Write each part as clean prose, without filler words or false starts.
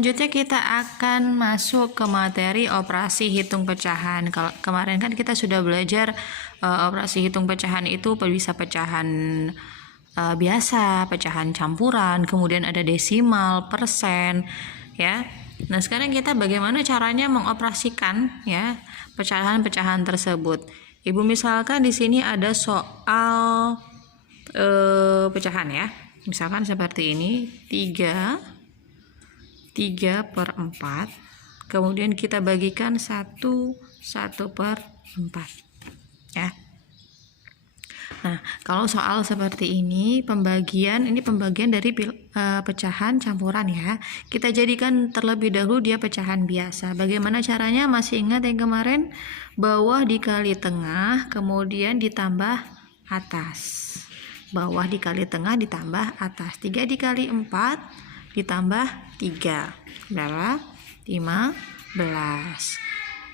Selanjutnya kita akan masuk ke materi operasi hitung pecahan. Kalau kemarin kan kita sudah belajar operasi hitung pecahan itu bisa pecahan biasa, pecahan campuran, kemudian ada desimal, persen, ya. Nah, sekarang kita bagaimana caranya mengoperasikan ya pecahan-pecahan tersebut. Ibu misalkan di sini ada soal pecahan ya. Misalkan seperti ini, 3/4, kemudian kita bagikan 1/4 ya. Nah, kalau soal seperti ini pembagian dari pecahan campuran ya. Kita jadikan terlebih dahulu dia pecahan biasa. Bagaimana caranya? Masih ingat yang kemarin? Bawah dikali tengah, kemudian ditambah atas. Bawah dikali tengah ditambah atas. 3 dikali 4 ditambah 3 berapa? 15.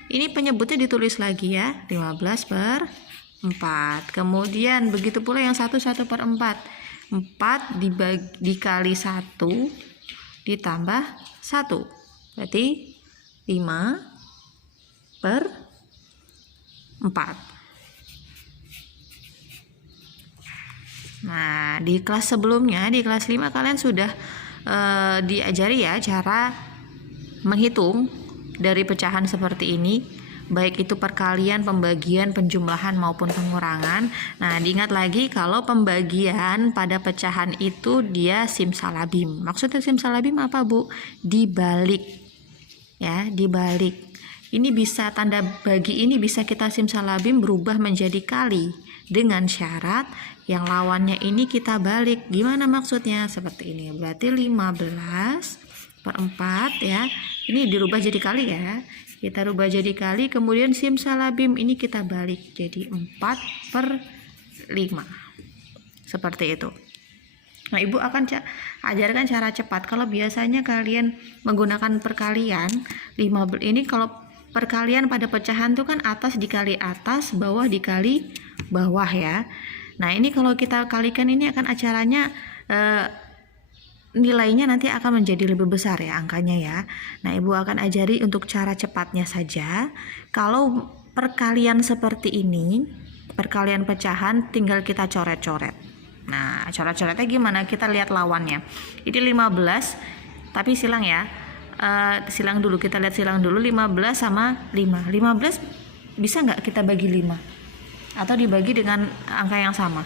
Ini penyebutnya ditulis lagi ya, 15/4. Kemudian begitu pula yang 1/4. 4 dikali 1 ditambah 1 berarti 5/4. Nah, di kelas sebelumnya, di kelas 5 kalian sudah diajari ya cara menghitung dari pecahan seperti ini, baik itu perkalian, pembagian, penjumlahan maupun pengurangan. Nah, diingat lagi kalau pembagian pada pecahan itu dia simsalabim. Maksudnya simsalabim apa, Bu? Dibalik. Ya, dibalik. Ini bisa tanda bagi ini bisa kita simsalabim berubah menjadi kali dengan syarat yang lawannya ini kita balik. Gimana maksudnya? Seperti ini. Berarti 15/4 ya. Ini dirubah jadi kali ya. Kita rubah jadi kali, kemudian simsalabim ini kita balik jadi 4/5. Seperti itu. Nah, Ibu akan ajarkan cara cepat. Kalau biasanya kalian menggunakan perkalian, ini kalau perkalian pada pecahan itu kan atas dikali atas, bawah dikali bawah ya. Nah, ini kalau kita kalikan ini akan acaranya nilainya nanti akan menjadi lebih besar ya angkanya ya. Nah, Ibu akan ajari untuk cara cepatnya saja. Kalau perkalian seperti ini, perkalian pecahan tinggal kita coret-coret. Nah, coret-coretnya gimana? Kita lihat lawannya. Ini 15, tapi silang ya. Silang dulu, kita lihat silang dulu. 15 sama 5. 15 bisa nggak kita bagi 5? Atau dibagi dengan angka yang sama?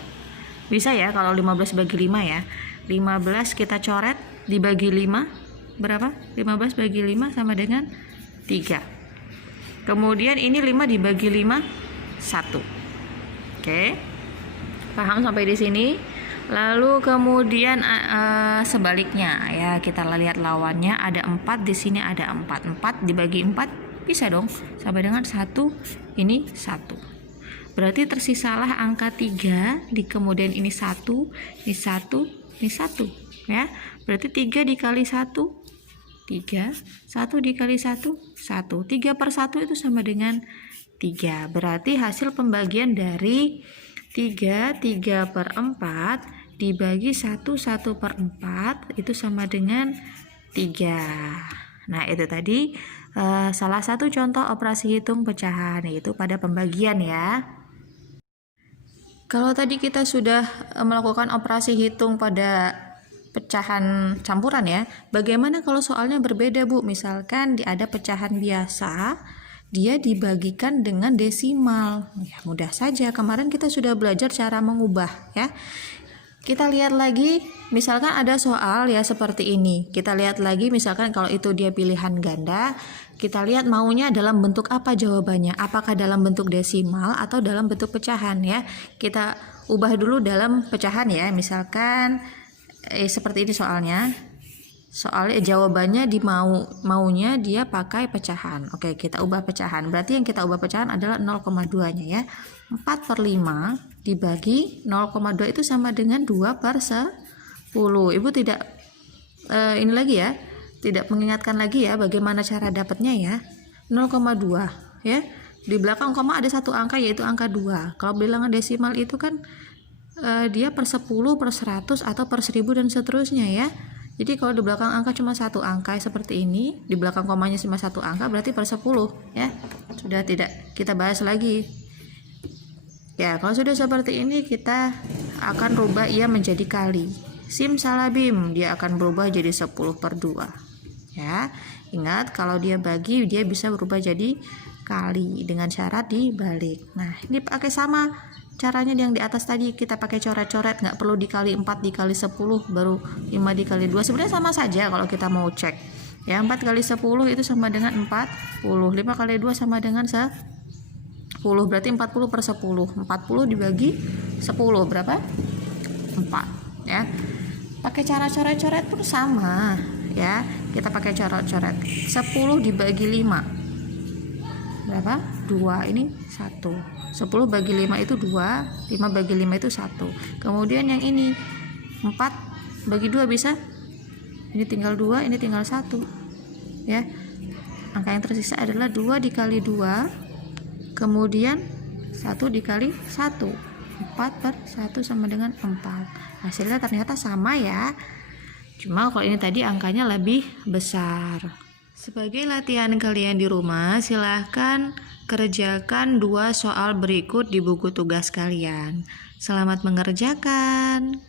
Bisa ya kalau 15 bagi 5 ya. 15 kita coret dibagi 5 berapa? 15 bagi 5 sama dengan 3. Kemudian ini 5 dibagi 5 1. Oke. Paham sampai di sini? Lalu kemudian sebaliknya ya, kita lihat lawannya ada 4, di sini ada 4. 4 dibagi 4 bisa dong sama dengan 1, ini 1. Berarti tersisalah angka 3, di kemudian ini 1, ini 1, ini 1 ya. Berarti 3 dikali 1 3, 1 dikali 1 1. 3/1 itu sama dengan 3. Berarti hasil pembagian dari 3/4 dibagi 1/4 itu sama dengan 3. Nah, itu tadi salah satu contoh operasi hitung pecahan, yaitu pada pembagian ya. Kalau tadi kita sudah melakukan operasi hitung pada pecahan campuran ya, bagaimana kalau soalnya berbeda, Bu? Misalkan ada pecahan biasa, dia dibagikan dengan desimal. Ya, mudah saja. Kemarin kita sudah belajar cara mengubah ya. Kita lihat lagi, misalkan ada soal ya seperti ini. Kita lihat lagi, misalkan kalau itu dia pilihan ganda, kita lihat maunya dalam bentuk apa jawabannya. Apakah dalam bentuk desimal atau dalam bentuk pecahan ya. Kita ubah dulu dalam pecahan ya. Misalkan seperti ini soalnya. Soalnya jawabannya maunya dia pakai pecahan. Oke, kita ubah pecahan. Berarti yang kita ubah pecahan adalah 0,2-nya ya. 4/5 dibagi 0,2 itu sama dengan 2/10. Ibu tidak ini lagi ya, tidak mengingatkan lagi ya bagaimana cara dapatnya ya. 0,2 ya. Di belakang koma ada satu angka yaitu angka 2. Kalau bilangan desimal itu kan dia per 10, per 100 atau per 1000 dan seterusnya ya. Jadi kalau di belakang angka cuma satu angka seperti ini, di belakang komanya cuma satu angka, berarti per 10 ya. Sudah tidak kita bahas lagi. Ya, kalau sudah seperti ini kita akan rubah ia menjadi kali. Simsalabim, dia akan berubah jadi 10 per 2. Ya, ingat kalau dia bagi dia bisa berubah jadi kali dengan syarat dibalik. Nah, ini pakai sama caranya yang di atas tadi, kita pakai coret-coret, nggak perlu dikali 4 dikali 10 baru 5 dikali 2. Sebenarnya sama saja kalau kita mau cek ya. 4 kali 10 itu sama dengan 40, 5 kali 2 sama dengan 10, berarti 40 per 10. 40 dibagi 10 berapa? 4 ya. Pakai cara coret-coret pun sama ya, kita pakai coret-coret. 10 dibagi 5 berapa? 2, ini 1. 10 bagi 5 itu 2, 5 bagi 5 itu 1. Kemudian yang ini 4 bagi 2 bisa, ini tinggal 2, ini tinggal 1 ya. Angka yang tersisa adalah 2 dikali 2, kemudian 1 dikali 1. 4 per 1 sama dengan 4. Hasilnya ternyata sama ya, cuma kalau ini tadi angkanya lebih besar. Sebagai latihan kalian di rumah, silahkan kerjakan 2 soal berikut di buku tugas kalian. Selamat mengerjakan.